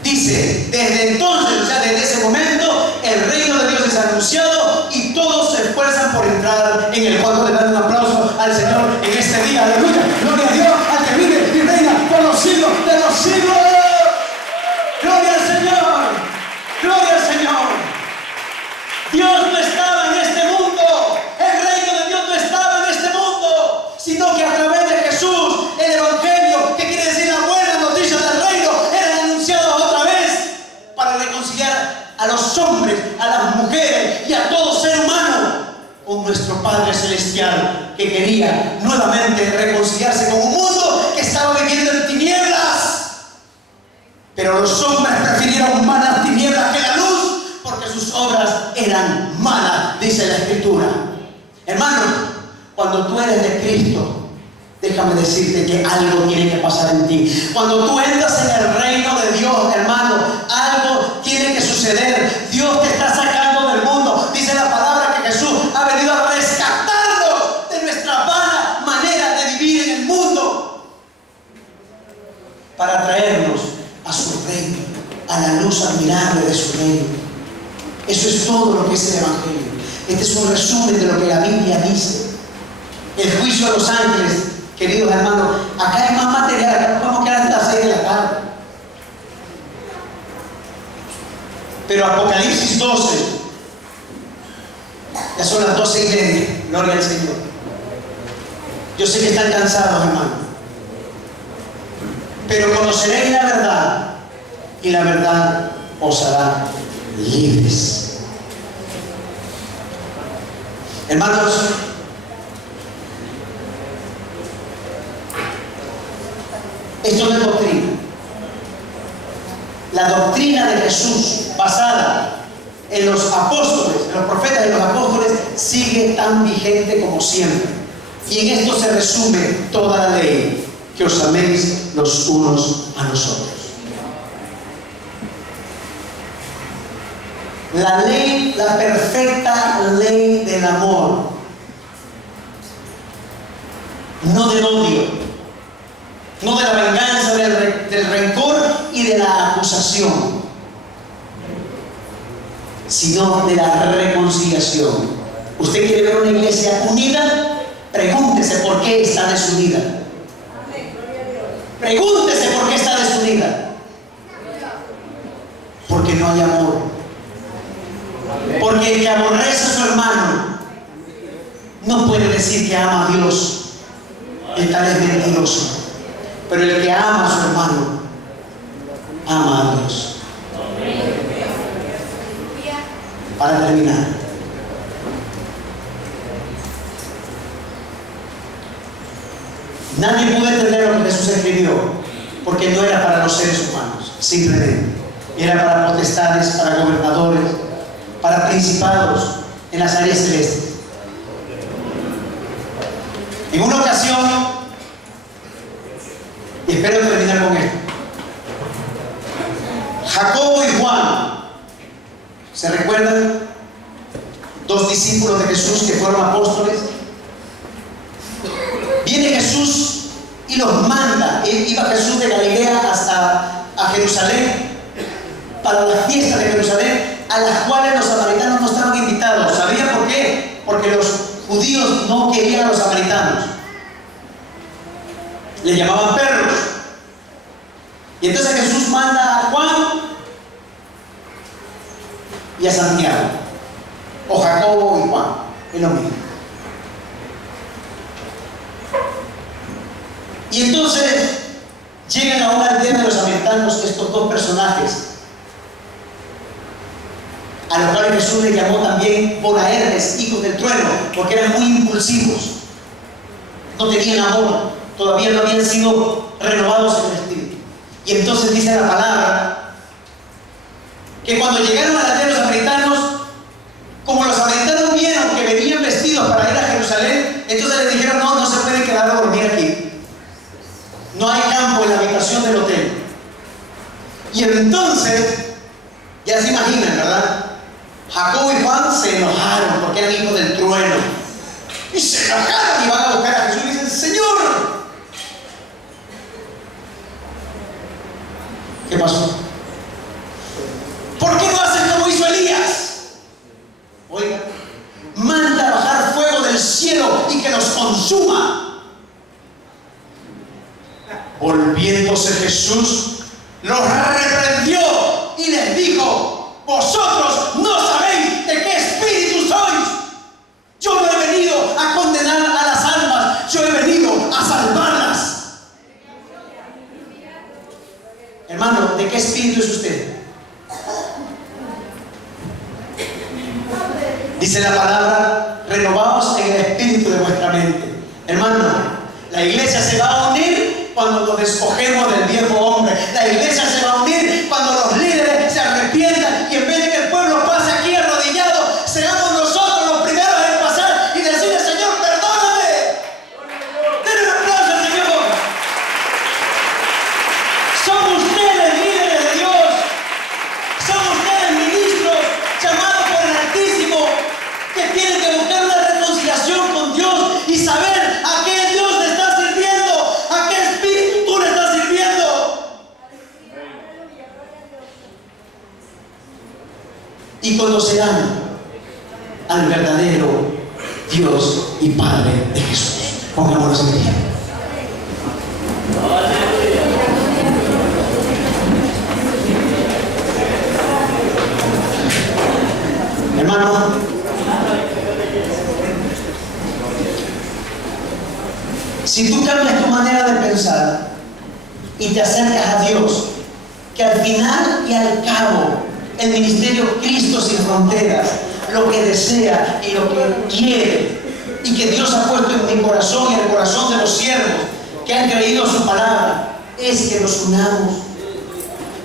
Dice, desde entonces, o sea, desde ese momento, el reino de Dios es anunciado y todos se esfuerzan por entrar en el. ¿Cuánto le dan un aplauso al Señor en este día? Aleluya. Gloria a Dios, al que vive y reina por los siglos de los siglos. Gloria al Señor. Gloria al Señor. Dios no estaba en este mundo. El reino de Dios no estaba en este mundo, sino que a través de Jesús, el Evangelio, que quiere decir la buena noticia del reino, era anunciado otra vez para reconciliar a los hombres, a las mujeres y a todo ser humano con nuestro Padre Celestial, que quería nuevamente reconciliarse con un mundo que estaba viviendo en tinieblas. Pero los hombres prefirieron más las tinieblas que la luz, porque sus obras eran malas, dice la Escritura. Hermano, cuando tú eres de Cristo, déjame decirte que algo tiene que pasar en ti. Cuando tú entras en el reino de Dios, hermano, algo tiene que suceder. Dios te está sacando del mundo. Dice la palabra que Jesús ha venido a rescatarnos de nuestra vana manera de vivir en el mundo, para traernos a su reino, a la luz admirable de su reino. Eso es todo lo que es el Evangelio. Este es un resumen de lo que la Biblia dice. El juicio a los ángeles, queridos hermanos, acá hay más material, acá nos vamos a quedar hasta las 6 de la tarde. Pero Apocalipsis 12, ya son las 12:30, gloria al Señor. Yo sé que están cansados, hermanos, pero conoceréis la verdad y la verdad os hará libres. Hermanos, esto no es doctrina. La doctrina de Jesús, basada en los apóstoles, en los profetas y los apóstoles, sigue tan vigente como siempre. Y en esto se resume toda la ley: que os améis los unos a nosotros. La ley, la perfecta ley del amor, no del odio, no de la venganza, del rencor y de la acusación, sino de la reconciliación. ¿Usted quiere ver una iglesia unida? Pregúntese por qué está desunida. Pregúntese por qué está desunida. Porque no hay amor. Porque el que aborrece a su hermano no puede decir que ama a Dios. El tal es mentiroso. Pero el que ama a su hermano ama a Dios. Para terminar, nadie pudo entender lo que Jesús escribió, porque no era para los seres humanos, simplemente era para potestades, para gobernadores, para principados en las áreas celestes. En una ocasión, y espero terminar con esto, Jacobo y Juan, ¿se recuerdan? Dos discípulos de Jesús que fueron apóstoles. Viene Jesús y los manda. Iba Jesús de Galilea hasta a Jerusalén para las fiestas de Jerusalén, a las cuales los samaritanos no estaban invitados. ¿Sabían por qué? Porque los judíos no querían a los samaritanos. Les llamaban perros. Y entonces Jesús manda a Juan y a Santiago, o Jacobo y Juan, es lo mismo. Y entonces llegan a una aldea de los samaritanos estos dos personajes, a los cuales Jesús les llamó también Boanerges, hijos del trueno, porque eran muy impulsivos, no tenían amor, todavía no habían sido renovados en el espíritu. Y entonces dice la palabra que cuando llegaron a la aldea de los samaritanos, como los samaritanos vieron que venían vestidos para ir a Jerusalén, entonces les dijeron: no se pueden quedar a dormir aquí, no hay campo en la habitación del hotel. Y entonces, ya se imaginan, ¿verdad? Jacobo y Juan se enojaron porque eran hijos del trueno, y se enojaron y van a buscar a Jesús y dicen: Señor, ¿qué pasó? ¿Por qué no hacen como hizo Elías? Oiga, manda a bajar fuego del cielo y que los consuma. Volviéndose Jesús, los reprendió y les dijo: vosotros no sabéis de qué espíritu sois. Yo no he venido a condenar a las almas, yo he venido a salvarlas. Hermano, ¿de qué espíritu es usted? Dice la palabra: renovaos en el espíritu de vuestra mente. Hermano, la iglesia se va a unir cuando nos despojemos del viejo hombre. La iglesia se va a unir cuando los líderes se arrepientan y en vez de que el pueblo pase aquí arrodillado, seamos nosotros los primeros en pasar y decirle: Señor, perdóname. Denle un aplauso al Señor. Son ustedes líderes de Dios. Son ustedes ministros llamados por el Altísimo, que tienen que buscar una reconciliación con Dios y saber a qué Dios le está sirviendo, a qué espíritu tú le estás sirviendo. Y conocerán al verdadero Dios y Padre de Jesús. Pongámonos en pie. Hermano, si tú cambias tu manera de pensar y te acercas a Dios, que al final y al cabo el ministerio Cristo sin Fronteras lo que desea y lo que quiere, y que Dios ha puesto en mi corazón y en el corazón de los siervos que han creído su palabra, es que nos unamos,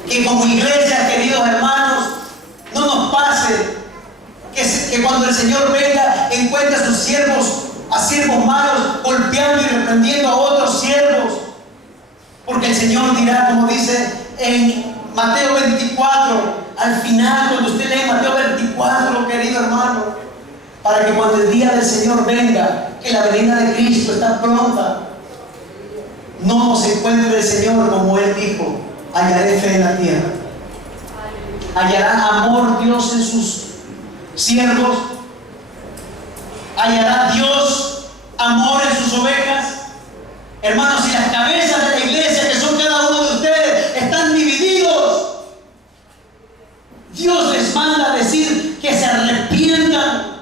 que como iglesia, queridos hermanos, no nos pase que cuando el Señor venga encuentre a sus siervos malos golpeando y reprendiendo a otros siervos. Porque el Señor dirá, como dice en Mateo 24, al final, cuando usted lee Mateo 24, querido hermano, para que cuando el día del Señor venga, que la venida de Cristo está pronta, no nos encuentre el Señor como Él dijo: hallaré fe en la tierra. Hallará amor Dios en sus siervos. Hallará Dios amor en sus ovejas. Hermanos, si las cabezas de la iglesia, que son cada uno de ustedes, están divididos, Dios les manda a decir que se arrepientan.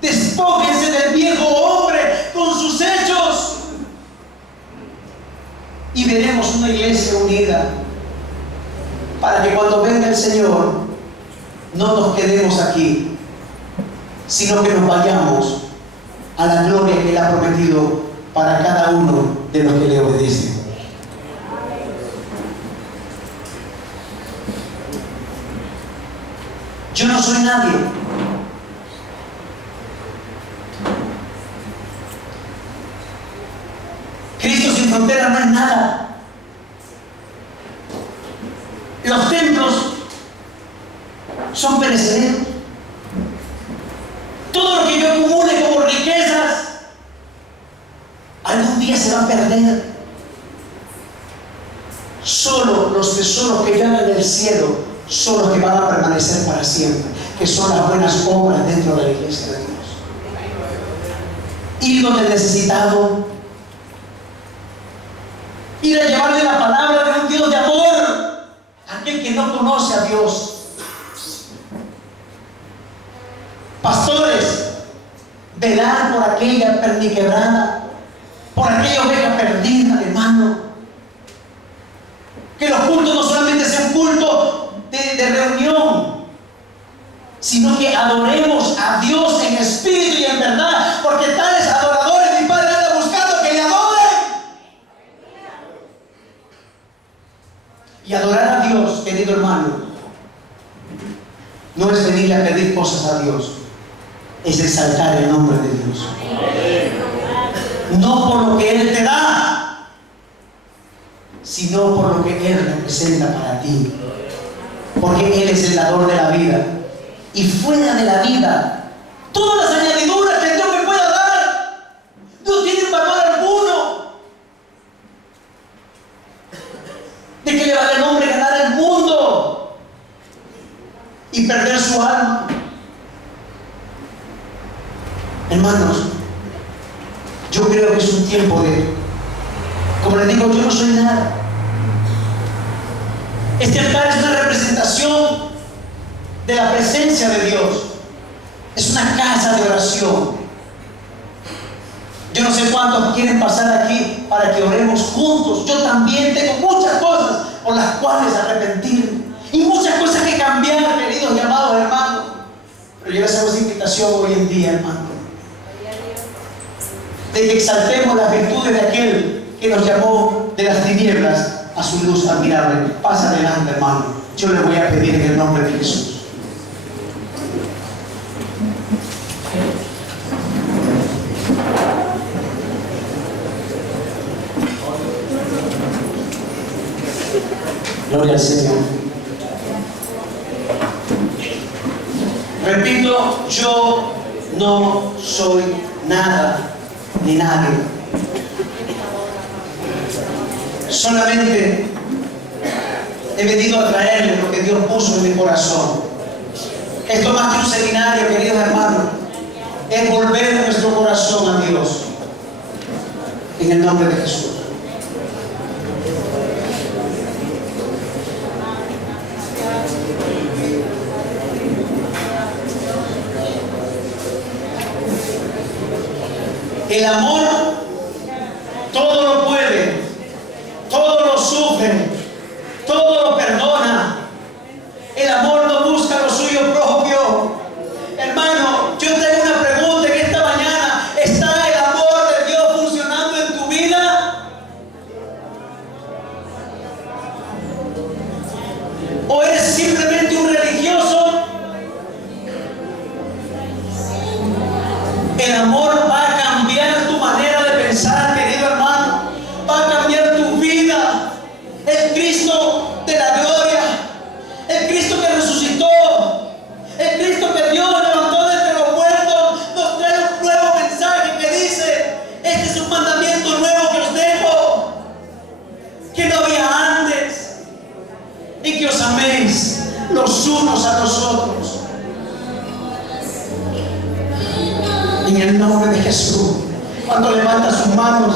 Despójense del viejo hombre con sus hechos, y veremos una iglesia unida, para que cuando venga el Señor no nos quedemos aquí, sino que nos vayamos a la gloria que Él ha prometido para cada uno de los que le obedecen. Yo no soy nadie. Cristo sin frontera no es nada. Los templos son perecederos. Todo lo que yo acumule como riquezas algún día se va a perder. Solo los tesoros que llaman del cielo son los que van a permanecer para siempre, que son las buenas obras dentro de la iglesia de Dios. Ir donde el necesitado, ir a llevarle la palabra de un Dios de amor a aquel que no conoce a Dios. Pastores, velar por aquella perniquebrada, por aquella oveja perdida, hermano. Que los cultos no solamente sean cultos de reunión, sino que adoremos a Dios en espíritu y en verdad, porque tales adoradores mi Padre anda buscando que le adoren. Y adorar a Dios, querido hermano, no es venirle a pedir cosas a Dios, es exaltar el nombre de Dios. No por lo que Él te da, sino por lo que Él representa para ti. Porque Él es el dador de la vida. Y fuera de la vida, todas las añadiduras que Dios me pueda dar no tienen valor alguno. ¿De qué le vale al hombre ganar el mundo y perder su alma? Hermanos, yo creo que es un tiempo de, como les digo, yo no soy nada. Este altar es una representación de la presencia de Dios. Es una casa de oración. Yo no sé cuántos quieren pasar aquí para que oremos juntos. Yo también tengo muchas cosas por las cuales arrepentirme y muchas cosas que cambiar, queridos y amados hermanos. Pero yo les hago esa invitación hoy en día, hermano, de que exaltemos las virtudes de aquel que nos llamó de las tinieblas a su luz admirable. Pasa adelante, hermano. Yo le voy a pedir en el nombre de Jesús. Gloria al Señor. Repito, yo no soy nada ni nadie. Solamente he venido a traerle lo que Dios puso en mi corazón. Esto más que un seminario, queridos hermanos, es volver nuestro corazón a Dios. En el nombre de Jesús. El amor todo lo puede, todo lo sufre, todo lo perdona. El amor no busca lo suyo propio. Hermano, yo tengo una pregunta en esta mañana. ¿Está el amor de Dios funcionando en tu vida? ¿O eres simplemente un religioso unos a los otros. En el nombre de Jesús, cuando levanta sus manos,